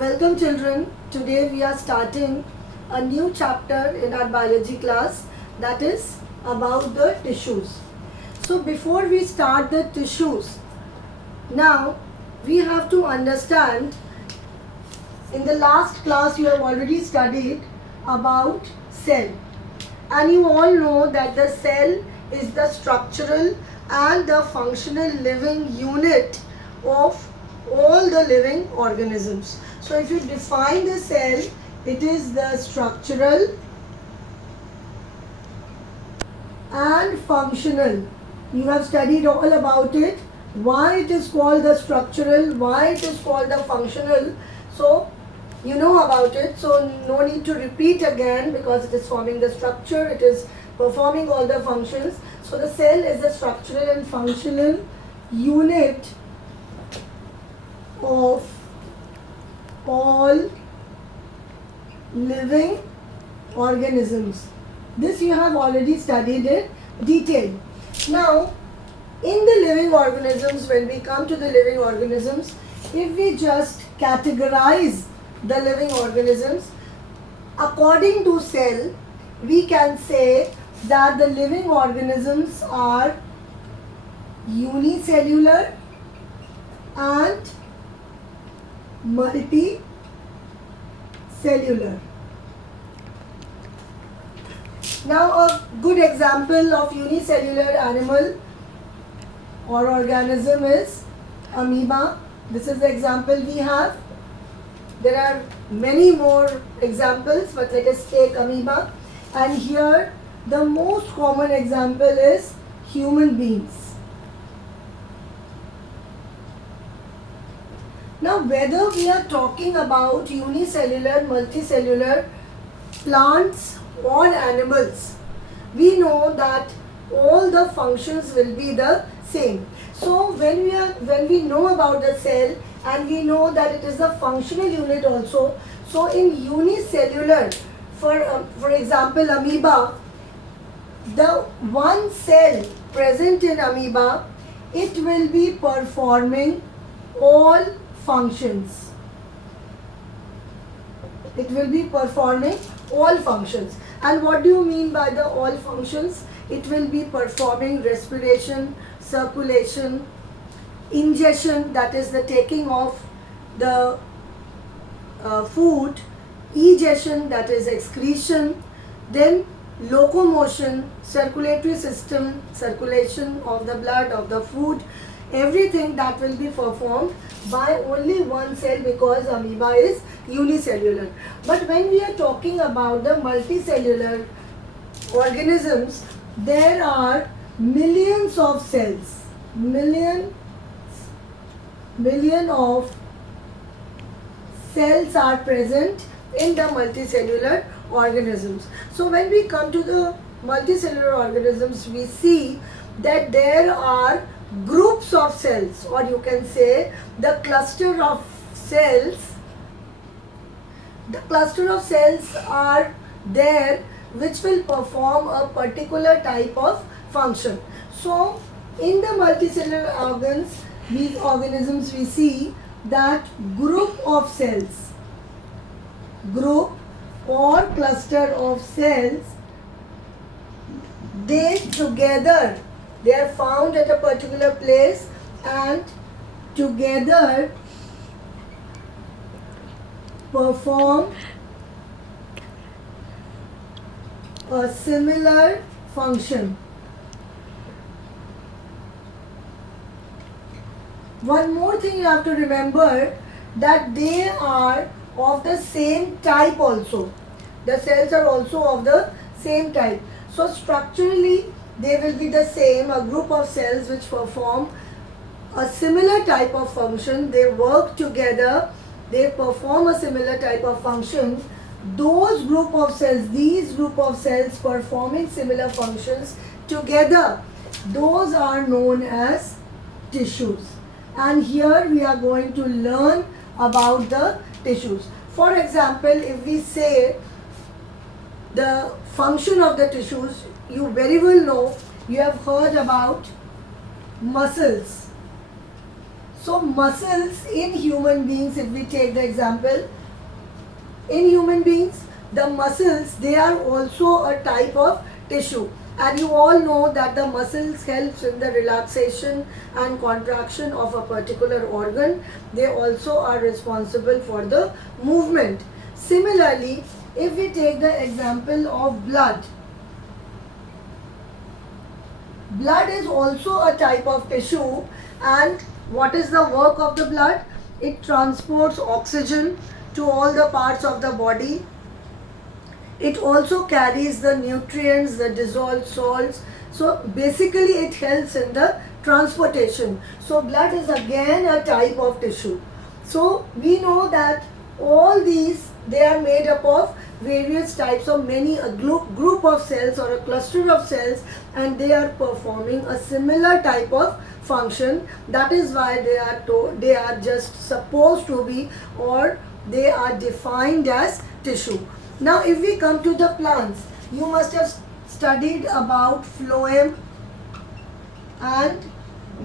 Welcome children. Today we are starting a new chapter in our biology class, that is about the tissues. So before we start the tissues, now we have to understand, in the last class you have already studied about cell, and you all know that the cell is the structural and the functional living unit of all the living organisms. So if you define the cell, it is the structural and functional. You have studied all about it, why it is called the structural, why it is called the functional. So you know about it, so no need to repeat again, because it is forming the structure, it is performing all the functions. So the cell is the structural and functional unit of all living organisms. This you have already studied in detail. Now, in the living organisms, when we come to the living organisms, if we just categorize the living organisms according to cell, we can say that the living organisms are unicellular and multicellular. Now a good example of unicellular animal or organism is amoeba. This is the example we have. There are many more examples, but let us take amoeba. And here the most common example is human beings. Now whether we are talking about unicellular, multicellular plants or animals, we know that all the functions will be the same. So when we know about the cell, and we know that it is a functional unit also, so in unicellular, for example amoeba, the one cell present in amoeba, it will be performing all functions. It will be performing all functions. And what do you mean by the all functions? It will be performing respiration, circulation, ingestion, that is the taking of the food, egestion, that is excretion, then locomotion, circulatory system, circulation of the blood, of the food, everything that will be performed by only one cell, because amoeba is unicellular. But when we are talking about the multicellular organisms, there are millions of cells, million of cells are present in the multicellular organisms. So when we come to the multicellular organisms, we see that there are groups of cells, or you can say the cluster of cells. The cluster of cells are there which will perform a particular type of function. So in the multicellular organisms we see that group of cells, group or cluster of cells, they together, they are found at a particular place, and together perform a similar function. One more thing you have to remember, that they are of the same type also. The cells are also of the same type. So structurally they will be the same, a group of cells which perform a similar type of function. They work together, they perform a similar type of function. Those group of cells, these group of cells performing similar functions together, those are known as tissues. And here we are going to learn about the tissues. For example, if we say the function of the tissues, you very well know, you have heard about muscles. So muscles in human beings, if we take the example, in human beings, the muscles, they are also a type of tissue. And you all know that the muscles helps in the relaxation and contraction of a particular organ. They also are responsible for the movement. Similarly, if we take the example of blood, blood is also a type of tissue, and what is the work of the blood? It transports oxygen to all the parts of the body. It also carries the nutrients, the dissolved salts. So basically it helps in the transportation. So blood is again a type of tissue. So we know that all these, they are made up of various types of a group of cells or a cluster of cells, and they are performing a similar type of function. That is why they are just supposed to be, or they are defined as tissue. Now if we come to the plants, you must have studied about phloem and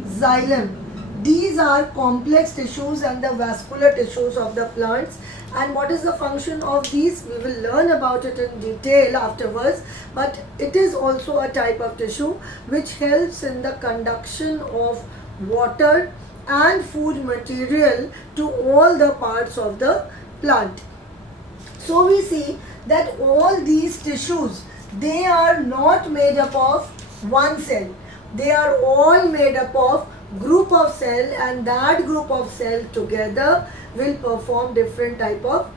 xylem. These are complex tissues and the vascular tissues of the plants. And what is the function of these? We will learn about it in detail afterwards. But it is also a type of tissue which helps in the conduction of water and food material to all the parts of the plant. So we see that all these tissues, they are not made up of one cell. They are all made up of group of cell, and that group of cell together will perform different type of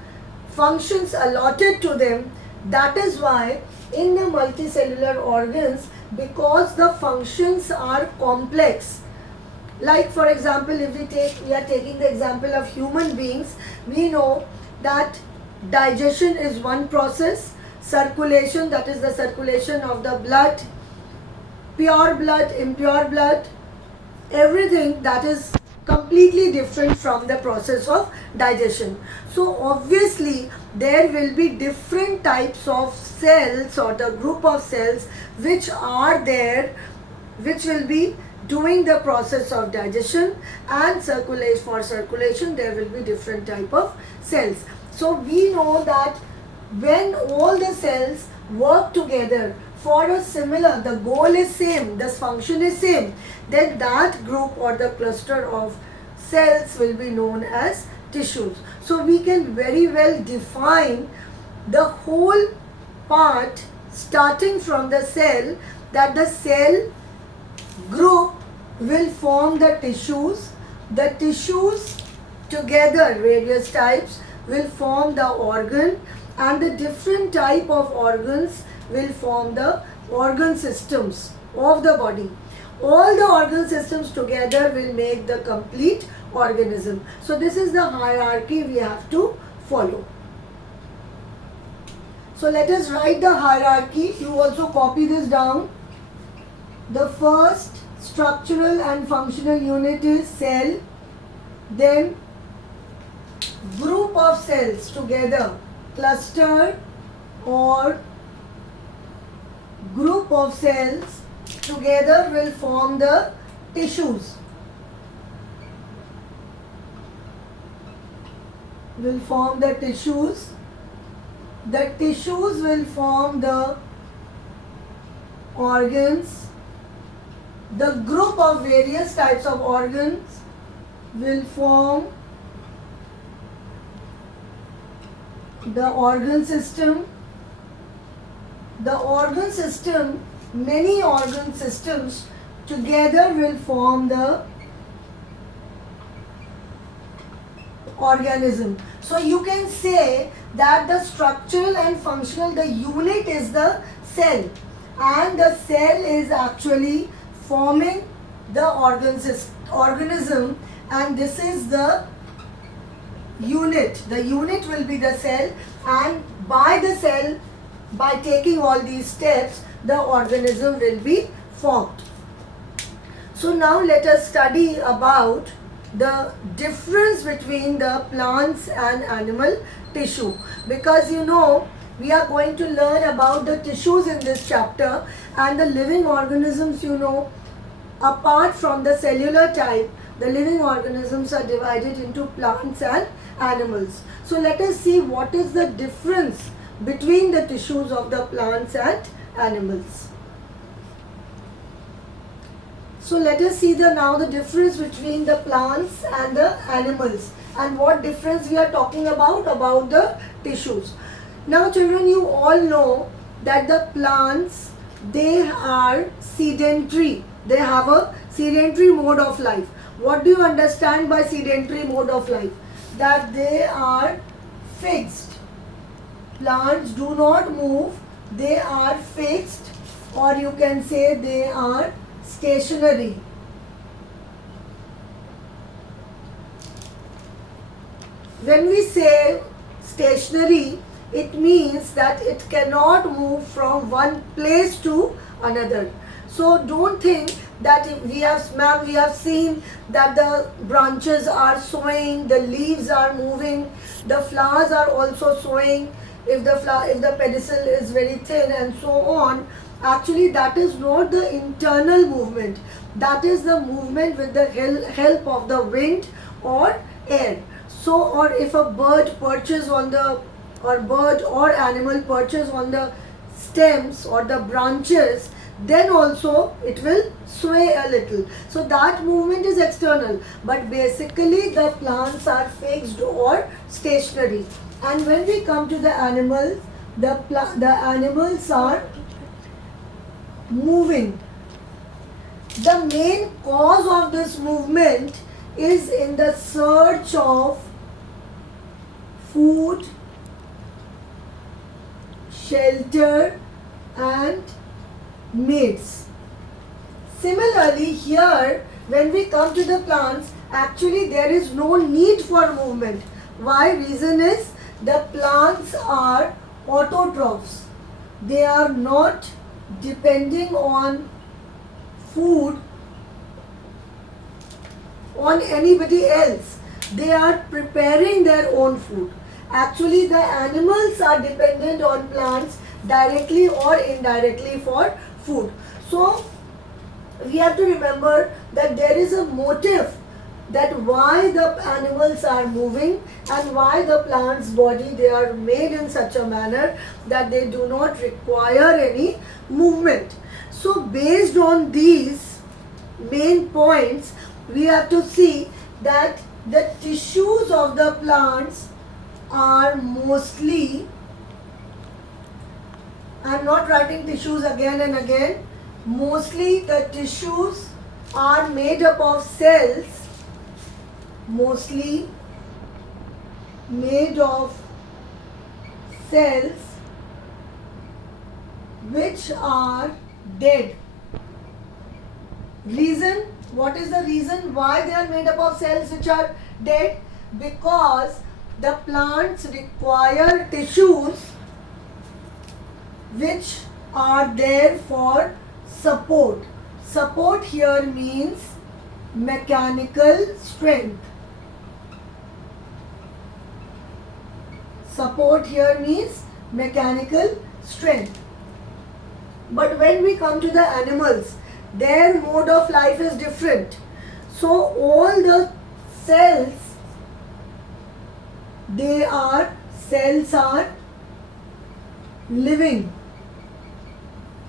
functions allotted to them. That is why in the multicellular organs, because the functions are complex, like for example, if we are taking the example of human beings, we know that digestion is one process, circulation, that is the circulation of the blood, pure blood, impure blood, everything that is completely different from the process of digestion. So obviously there will be different types of cells or the group of cells which are there, which will be doing the process of digestion, and for circulation there will be different type of cells. So we know that when all the cells work together for a similar, the goal is same, the function is same, then that group or the cluster of cells will be known as tissues. So we can very well define the whole part starting from the cell, that the cell group will form the tissues together, various types, will form the organ, and the different type of organs will form the organ systems of the body. All the organ systems together will make the complete organism. So this is the hierarchy we have to follow. So let us write the hierarchy. You also copy this down. The first structural and functional unit is cell, then group of cells together, cluster or group of cells together will form the tissues. Will form the tissues. The tissues will form the organs. The group of various types of organs will form the organ system. The organ system, many organ systems together will form the organism. So you can say that the structural and functional, the unit is the cell, and the cell is actually forming the organism, and this is the unit. The unit will be the cell, and by the cell, by taking all these steps, the organism will be formed. So now let us study about the difference between the plants and animal tissue, because you know we are going to learn about the tissues in this chapter, and the living organisms, you know, apart from the cellular type, the living organisms are divided into plants and animals. So let us see what is the difference between the tissues of the plants and animals. So let us see now the difference between the plants and the animals, and what difference we are talking about the tissues. Now children, you all know that the plants, they are sedentary. They have a sedentary mode of life. What do you understand by sedentary mode of life? That they are fixed. Plants do not move. They are fixed, or you can say they are stationary. When we say stationary, it means that it cannot move from one place to another. So don't think that if we have seen that the branches are swaying, the leaves are moving, the flowers are also swaying, if the pedicel is very thin and so on. Actually, that is not the internal movement. That is the movement with the help of the wind or air. So, or if a bird perches on the, or bird or animal perches on the stems or the branches, then also it will sway a little. So that movement is external, but basically the plants are fixed or stationary. And when we come to the animals, the animals are moving. The main cause of this movement is in the search of food, shelter and mates. Similarly, here when we come to the plants, actually there is no need for movement. Why? Reason is the plants are autotrophs. They are not depending on food on anybody else. They are preparing their own food. Actually, the animals are dependent on plants directly or indirectly for food. So we have to remember that there is a motive that why the animals are moving and why the plant's body, they are made in such a manner that they do not require any movement. So based on these main points, we have to see that the tissues of the plants are mostly, I am not writing tissues again and again, mostly the tissues are made up of cells, mostly made of cells which are dead. Reason, what is the reason why they are made up of cells which are dead? Because the plants require tissues which are there for support. Support here means mechanical strength. Support here means mechanical strength. But when we come to the animals, their mode of life is different. So all the cells, cells are living.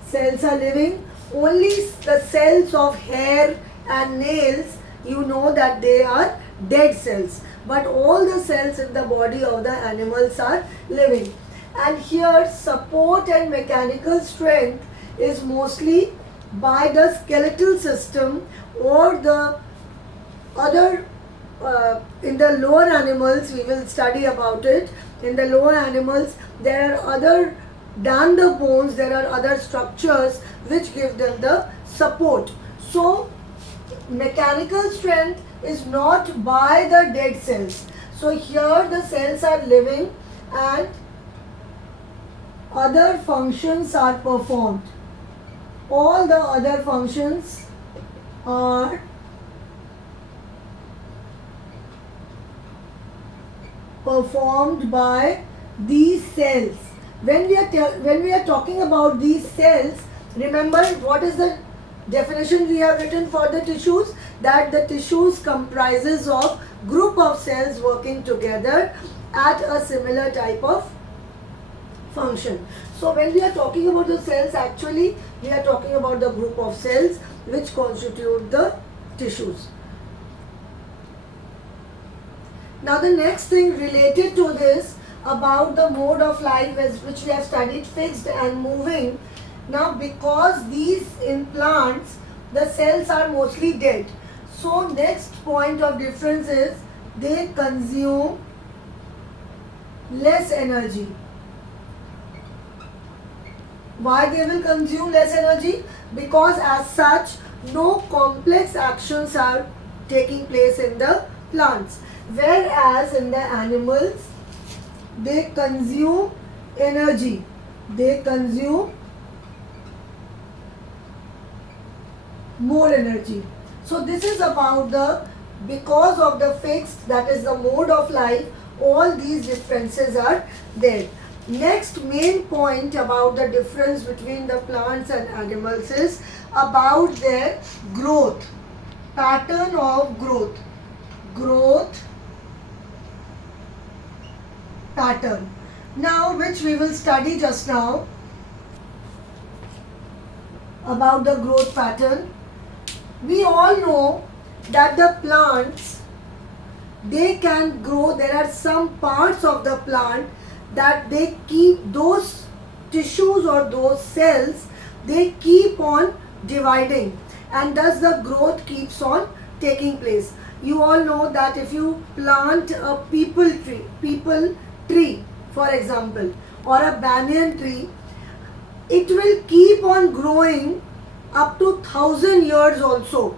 Cells are living. Only the cells of hair and nails, you know that they are dead cells. But all the cells in the body of the animals are living. And here support and mechanical strength is mostly by the skeletal system or the other, in the lower animals we will study about it. In the lower animals there are other than the bones, there are other structures which give them the support. So mechanical strength is not by the dead cells. So here the cells are living and other functions are performed. All the other functions are performed by these cells. When we are talking about these cells, remember what is the definition we have written for the tissues? that the tissues comprises of group of cells working together at a similar type of function. So when we are talking about the cells, actually we are talking about the group of cells which constitute the tissues. Now the next thing related to this about the mode of life is which we have studied, fixed and moving. Now because these in plants the cells are mostly dead, so next point of difference is they consume less energy. Why they will consume less energy? Because as such no complex actions are taking place in the plants, whereas in the animals they consume energy, they consume more energy. So this is about the, because of the fixed, that is the mode of life, all these differences are there. Next main point about the difference between the plants and animals is about their growth, pattern of growth pattern. Now which we will study just now about the growth pattern. We all know that the plants, they can grow, there are some parts of the plant that they keep those tissues or those cells, they keep on dividing and thus the growth keeps on taking place. You all know that if you plant a people tree for example, or a banyan tree, it will keep on growing up to 1,000 years also,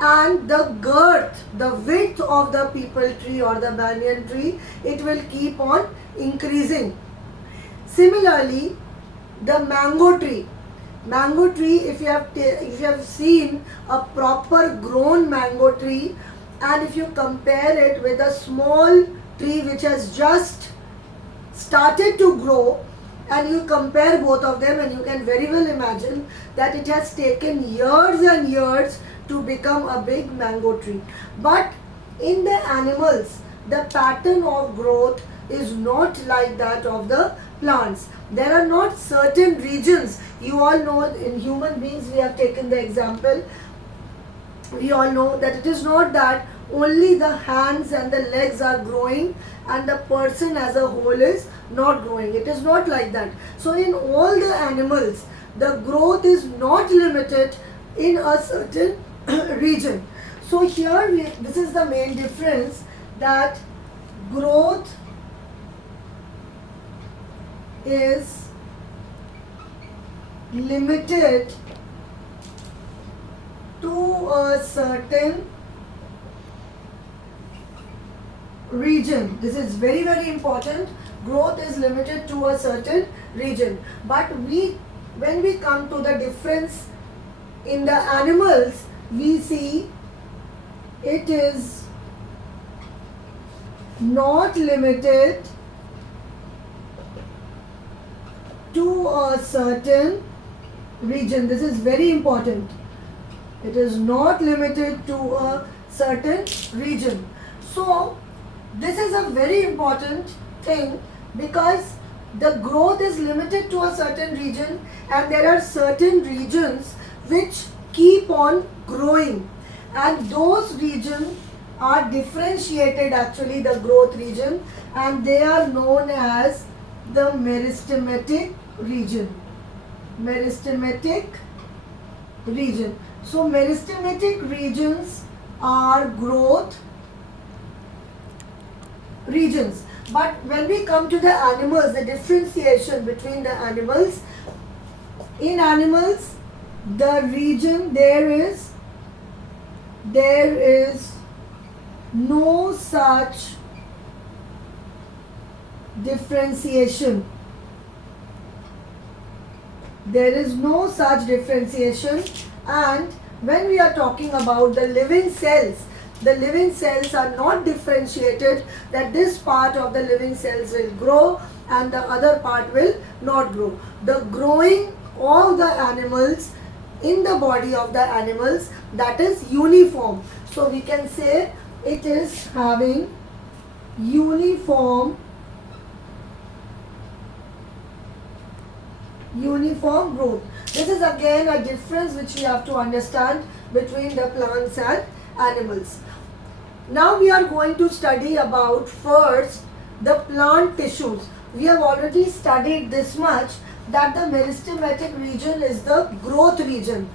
and the girth, the width of the people tree or the banyan tree, it will keep on increasing. Similarly, the mango tree, if you have seen a proper grown mango tree, and if you compare it with a small tree which has just started to grow, and you compare both of them, and you can very well imagine that it has taken years and years to become a big mango tree. But in the animals, the pattern of growth is not like that of the plants. There are not certain regions. You all know in human beings, we have taken the example, we all know that it is not that only the hands and the legs are growing and the person as a whole is not growing. It is not like that. So in all the animals, the growth is not limited in a certain region. So here this is the main difference, that growth is limited to a certain region. This is very, very important. Growth is limited to a certain region. But when we come to the difference in the animals, we see it is not limited to a certain region. This is very important. It is not limited to a certain region. So this is a very important thing, because the growth is limited to a certain region and there are certain regions which keep on growing, and those regions are differentiated, actually the growth region, and they are known as the meristematic region. Meristematic region. So meristematic regions are growth regions. But when we come to the animals, the differentiation between the animals, in animals the region, there is no such differentiation. There is no such differentiation. And when we are talking about the living cells are not differentiated, that this part of the living cells will grow and the other part will not grow. The growing of the animals in the body of the animals, that is uniform. So we can say it is having uniform growth. This is again a difference which we have to understand between the plants and animals. Now we are going to study about first the plant tissues. We have already studied this much, that the meristematic region is the growth region.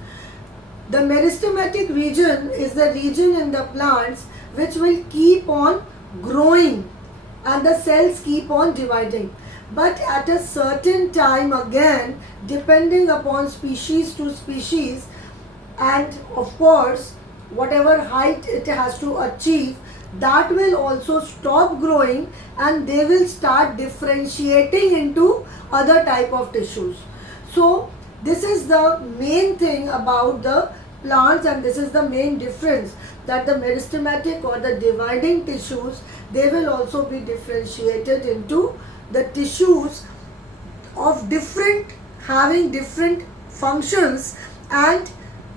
The meristematic region is the region in the plants which will keep on growing and the cells keep on dividing. But at a certain time, again, depending upon species to species, and of course whatever height it has to achieve, that will also stop growing and they will start differentiating into other type of tissues. So this is the main thing about the plants, and this is the main difference, that the meristematic or the dividing tissues, they will also be differentiated into the tissues of different, having different functions, and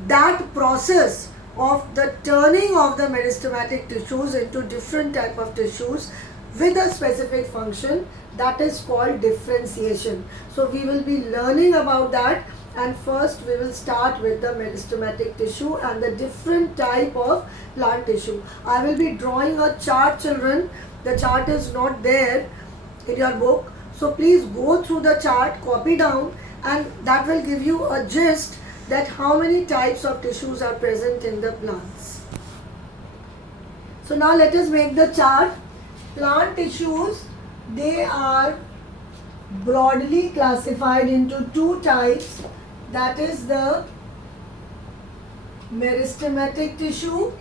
that process of the turning of the meristematic tissues into different type of tissues with a specific function, that is called differentiation. So we will be learning about that, and first we will start with the meristematic tissue and the different type of plant tissue. I will be drawing a chart, children. The chart is not there in your book, so please go through the chart, copy down, and that will give you a gist that how many types of tissues are present in the plants. So now let us make the chart. Plant tissues, they are broadly classified into two types, that is the meristematic tissue,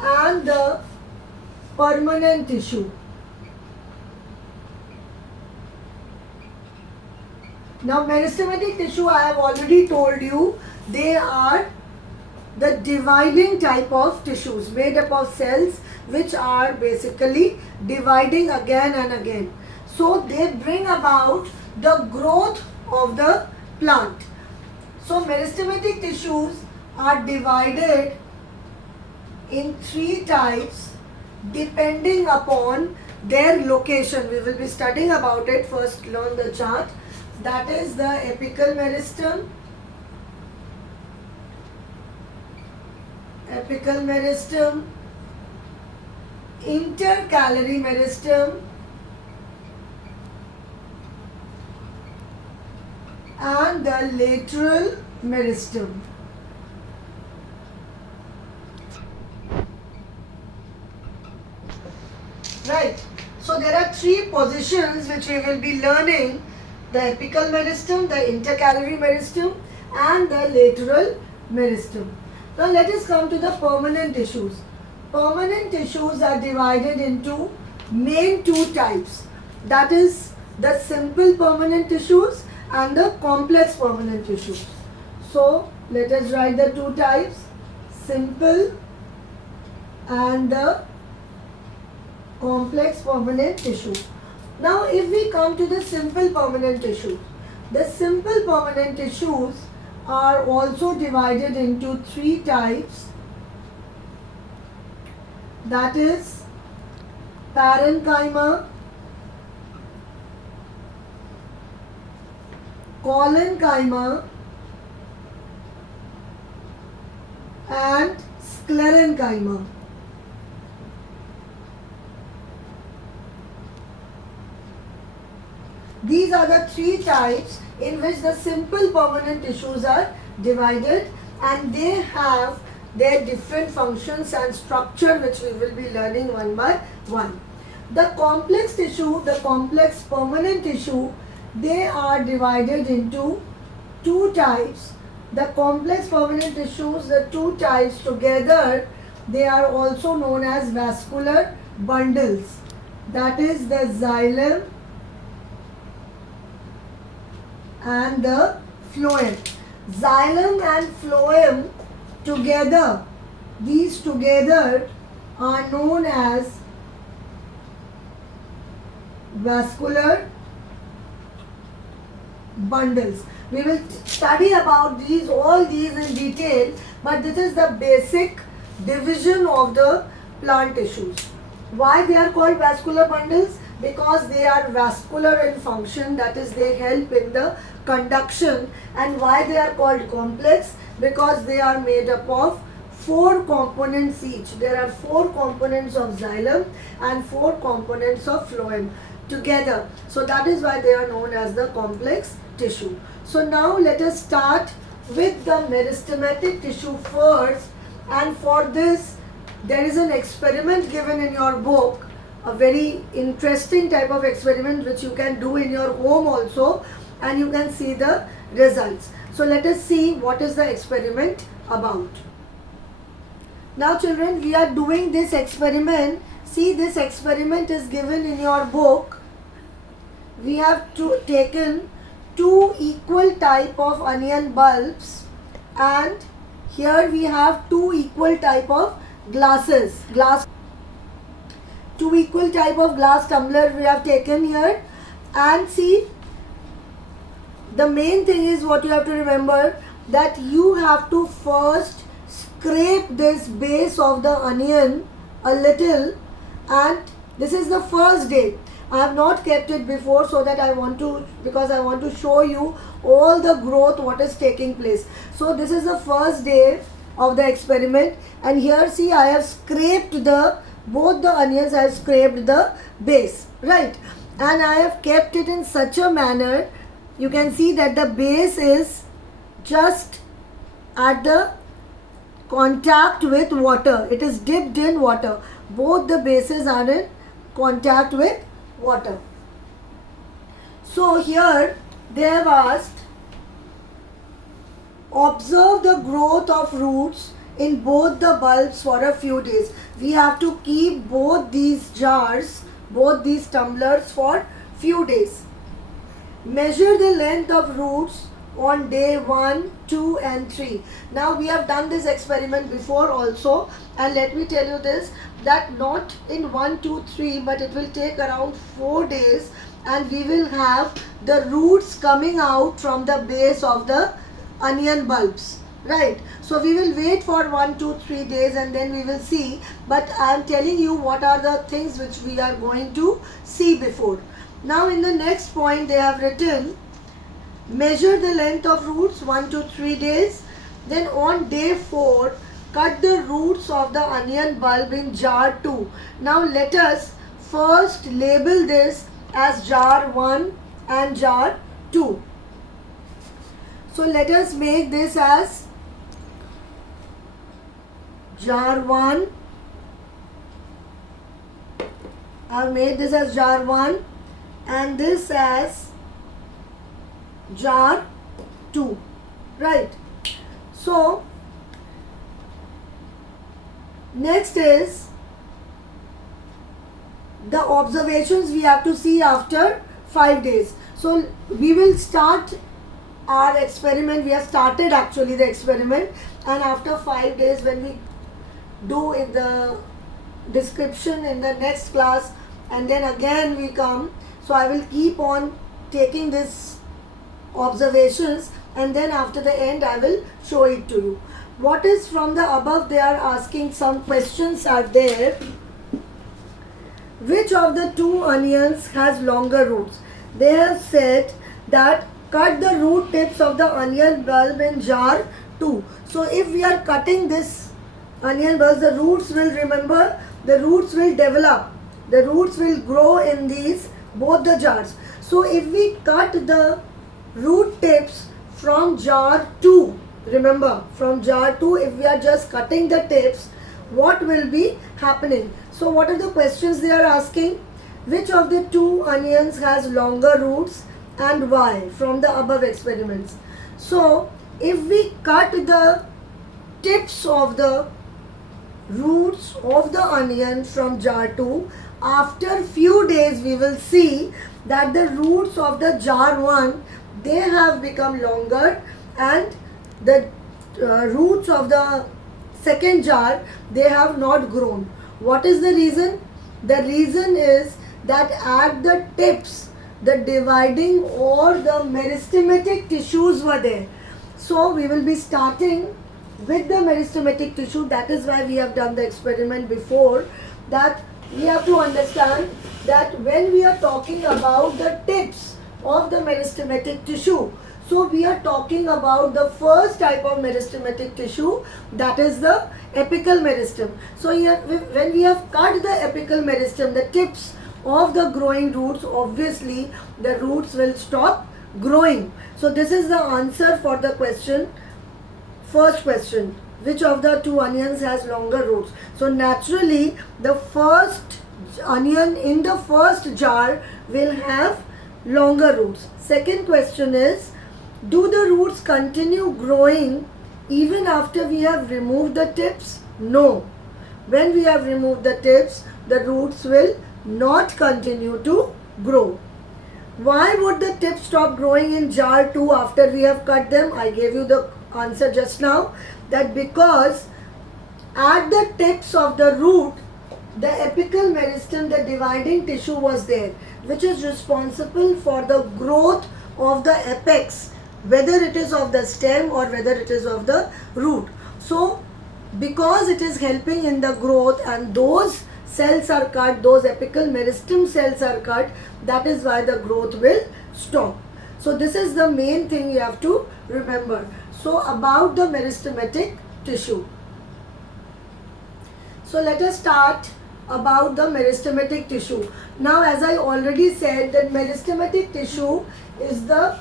and the permanent tissue. Now meristematic tissue, I have already told you, they are the dividing type of tissues made up of cells which are basically dividing again and again. So they bring about the growth of the plant. So meristematic tissues are divided in three types depending upon their location. We will be studying about it. First learn the chart. That is the apical meristem, intercalary meristem, and the lateral meristem. Right. So there are three positions which we will be learning: the apical meristem, the intercalary meristem, and the lateral meristem. Now let us come to the permanent tissues. Permanent tissues are divided into main two types, that is the simple permanent tissues and the complex permanent tissues. So let us write the two types, simple and the complex permanent tissue. Now if we come to the simple permanent tissues, the simple permanent tissues are also divided into three types, that is parenchyma, collenchyma, and sclerenchyma. These are the three types in which the simple permanent tissues are divided, and they have their different functions and structure which we will be learning one by one. The complex tissue, the complex permanent tissue, they are divided into two types. The complex permanent tissues, the two types together, they are also known as vascular bundles. That is the xylem and the phloem. Xylem and phloem together, these together are known as vascular bundles. We will study about these, all these in detail, but this is the basic division of the plant tissues. Why they are called vascular bundles? Because they are vascular in function, that is they help in the conduction. And why they are called complex? Because they are made up of 4 components each. There are 4 components of xylem and 4 components of phloem together. So that is why they are known as the complex tissue. So now let us start with the meristematic tissue first, and for this there is an experiment given in your book, a very interesting type of experiment which you can do in your home also, and you can see the results. So let us see what is the experiment about. Now children, we are doing this experiment. See, this experiment is given in your book. We have taken 2 equal type of onion bulbs, and here we have 2 equal type of glasses. 2 equal type of glass tumbler we have taken here. And see, the main thing is what you have to remember, that you have to first scrape this base of the onion a little, and this is the first day. I have not kept it before, so that because I want to show you all the growth what is taking place. So this is the first day of the experiment, and here see, I have scraped both the onions, I have scraped the base, right? And I have kept it in such a manner, you can see that the base is just at the contact with water. It is dipped in water. Both the bases are in contact with water. So here they have asked, observe the growth of roots in both the bulbs for a few days. We have to keep both these jars, both these tumblers for few days. Measure the length of roots on day 1, 2 and 3. Now we have done this experiment before also, and let me tell you this, that not in 1, 2, 3, but it will take around 4 days, and we will have the roots coming out from the base of the onion bulbs, right? So we will wait for 1, 2, 3 days, and then we will see, but I am telling you what are the things which we are going to see before. Now in the next point they have written, measure the length of roots 1 to 3 days. Then on day 4, cut the roots of the onion bulb in jar 2. Now let us first label this as jar 1 and jar 2. So let us make this as jar 1. I have made this as jar 1 and this as jar 2, right? So next is the observations we have to see after 5 days. So we will start our experiment. We have started actually the experiment, and after 5 days, when we do in the description in the next class, and then again we come. So I will keep on taking this observations, and then after the end I will show it to you. What is from the above? They are asking, some questions are there. Which of the 2 onions has longer roots? They have said that cut the root tips of the onion bulb in jar 2. So if we are cutting this onion bulb, the roots will, remember, the roots will develop, the roots will grow in these both the jars. So if we cut the root tips from jar 2, remember, from jar 2, if we are just cutting the tips, what will be happening? So what are the questions they are asking? Which of the 2 onions has longer roots and why, from the above experiments? So if we cut the tips of the roots of the onion from jar 2, after few days we will see that the roots of the jar 1, they have become longer, and the roots of the second jar, they have not grown. What is the reason? The reason is that at the tips the dividing or the meristematic tissues were there. So we will be starting with the meristematic tissue. That is why we have done the experiment before, that we have to understand that when we are talking about the tips of the meristematic tissue, so we are talking about the first type of meristematic tissue, that is the apical meristem. So here, when we have cut the apical meristem, the tips of the growing roots, obviously the roots will stop growing. So this is the answer for the question, first question, which of the two onions has longer roots? So naturally the first onion in the first jar will have longer roots. Second question is, do the roots continue growing even after we have removed the tips? No. When we have removed the tips, the roots will not continue to grow. Why would the tips stop growing in jar 2 after we have cut them? I gave you the answer just now, that because at the tips of the root, the apical meristem, the dividing tissue was there, which is responsible for the growth of the apex, whether it is of the stem or whether it is of the root. So because it is helping in the growth and those cells are cut, those apical meristem cells are cut, that is why the growth will stop. So this is the main thing you have to remember. So about the meristematic tissue. So let us start about the meristematic tissue. Now, as I already said, that meristematic tissue is the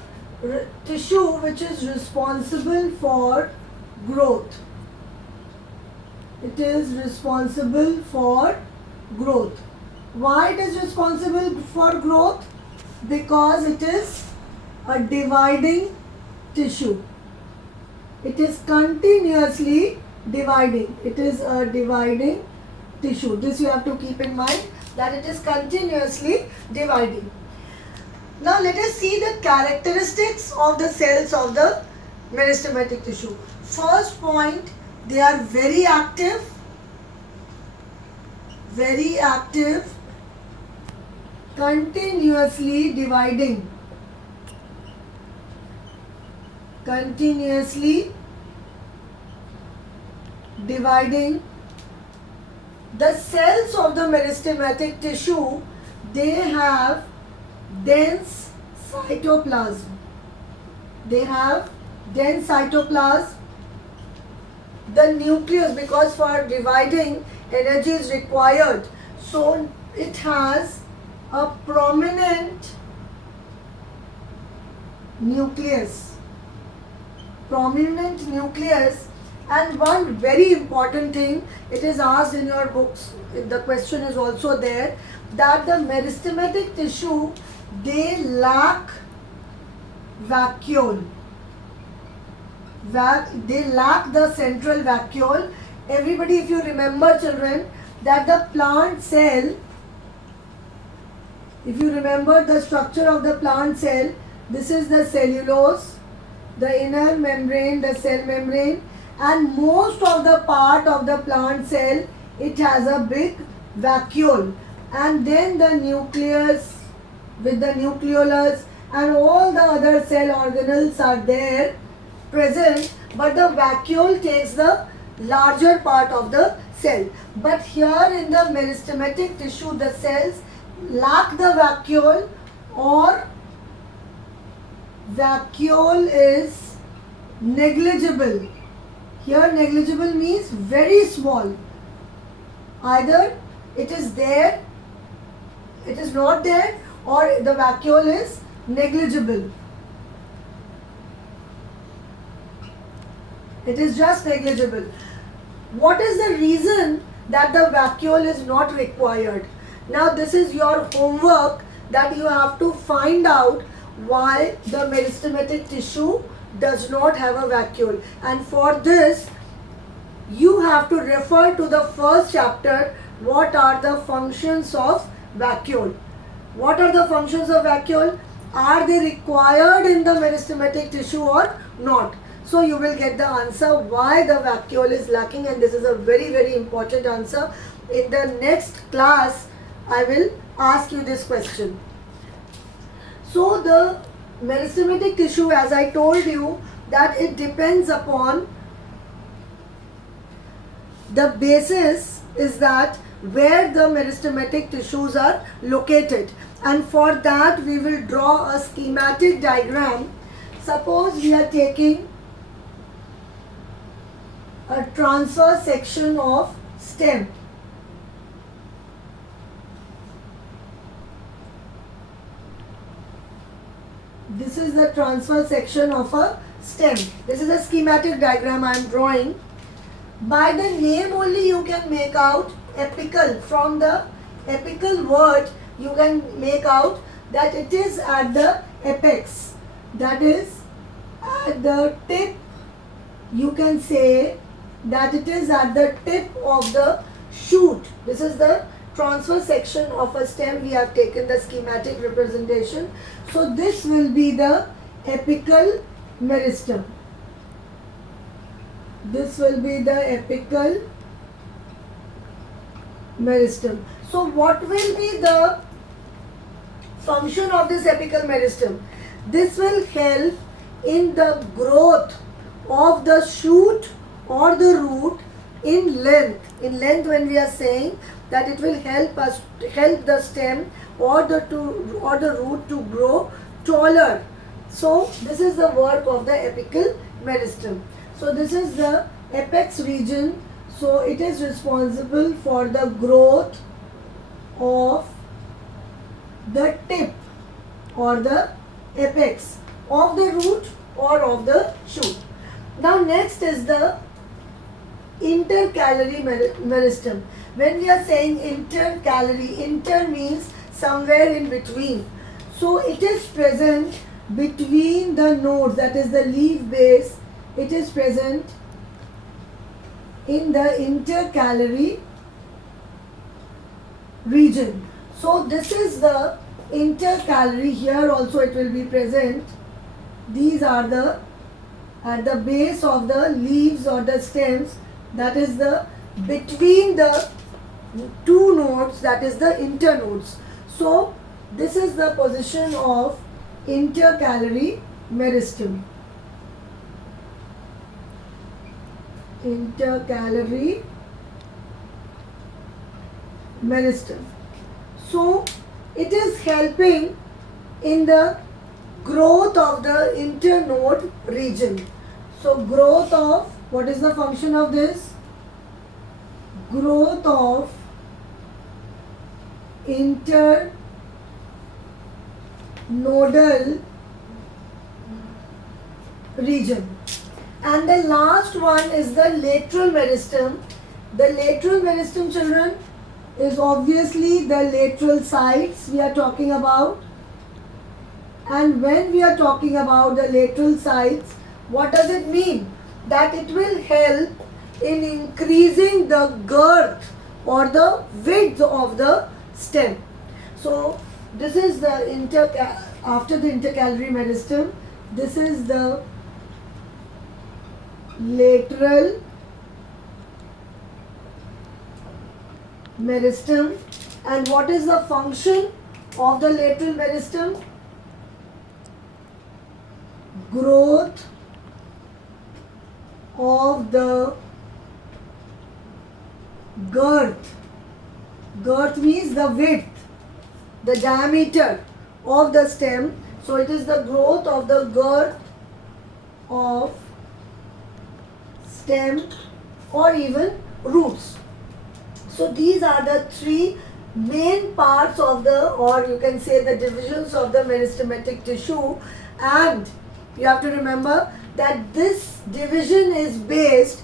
tissue which is responsible for growth. It is responsible for growth. Why it is responsible for growth? Because it is a dividing tissue. It is continuously dividing. It is a dividing tissue. This you have to keep in mind, that it is continuously dividing. Now let us see the characteristics of the cells of the meristematic tissue. First point, they are very active, continuously dividing, The cells of the meristematic tissue, they have dense cytoplasm. The nucleus, because for dividing energy is required, so it has a prominent nucleus. And one very important thing, it is asked in your books, the question is also there, that the meristematic tissue, they lack vacuole. They lack the central vacuole. Everybody, if you remember, children, that the plant cell, if you remember the structure of the plant cell, this is the cellulose, the inner membrane, the cell membrane, and most of the part of the plant cell, it has a big vacuole, and then the nucleus with the nucleolus and all the other cell organelles are there present, but the vacuole takes the larger part of the cell. But here in the meristematic tissue, the cells lack the vacuole, or vacuole is negligible. Here negligible means very small. Either it is there, it is not there, or the vacuole is negligible. It is just negligible. What is the reason that the vacuole is not required? Now this is your homework, that you have to find out why the meristematic tissue does not have a vacuole, and for this you have to refer to the first chapter, what are the functions of vacuole. What are the functions of vacuole? Are they required in the meristematic tissue or not? So you will get the answer why the vacuole is lacking, and this is a very, very important answer. In the next class, I will ask you this question. So the meristematic tissue, as I told you, that it depends upon the basis is that where the meristematic tissues are located, and for that we will draw a schematic diagram. Suppose we are taking a transverse section of stem. This is the transverse section of a stem. This is a schematic diagram I am drawing. By the name only you can make out apical. From the apical word you can make out that it is at the apex. That is at the tip. You can say that it is at the tip of the shoot. This is the transverse section of a stem. We have taken the schematic representation. So this will be the apical meristem. This will be the apical meristem. So what will be the function of this apical meristem? This will help in the growth of the shoot or the root in length. In length, when we are saying that it will help the stem or the root to grow taller. So this is the work of the apical meristem. So this is the apex region. So it is responsible for the growth of the tip or the apex of the root or of the shoot. Now next is the intercalary meristem. When we are saying intercalary, inter means somewhere in between. So it is present between the nodes, that is the leaf base. It is present in the intercalary region. So this is the intercalary. Here also it will be present. These are the at the base of the leaves or the stems, that is the between the two nodes, that is the internodes. So this is the position of intercalary meristem. Intercalary meristem. So it is helping in the growth of the internode region. So growth of, what is the function of this? Growth of internodal region. And the last one is the lateral meristem. The lateral meristem, children, is obviously the lateral sides we are talking about. And when we are talking about the lateral sides, what does it mean? That it will help in increasing the girth or the width of the stem. So this is the after the intercalary meristem, this is the lateral meristem. And what is the function of the lateral meristem? Growth of the girth. Girth means the width, the diameter of the stem. So it is the growth of the girth of stem or even roots. So these are the three main parts of the, or you can say the divisions of the meristematic tissue. And you have to remember that this division is based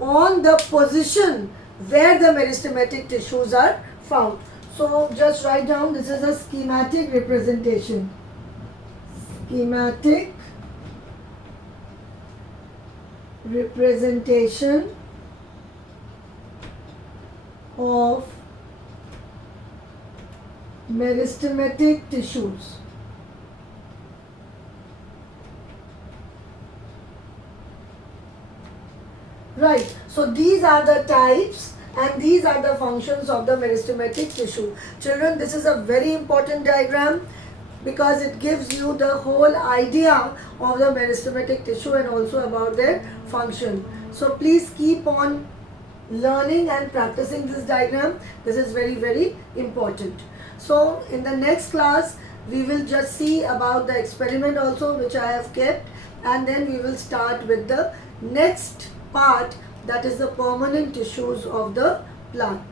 on the position where the meristematic tissues are found. So just write down, this is a schematic representation. Schematic representation of meristematic tissues. Right, so these are the types and these are the functions of the meristematic tissue. Children, this is a very important diagram. because it gives you the whole idea of the meristematic tissue and also about their function. So please keep on learning and practicing this diagram. This is very, very important. So in the next class we will just see about the experiment also which I have kept, and then we will start with the next part, that is the permanent tissues of the plant.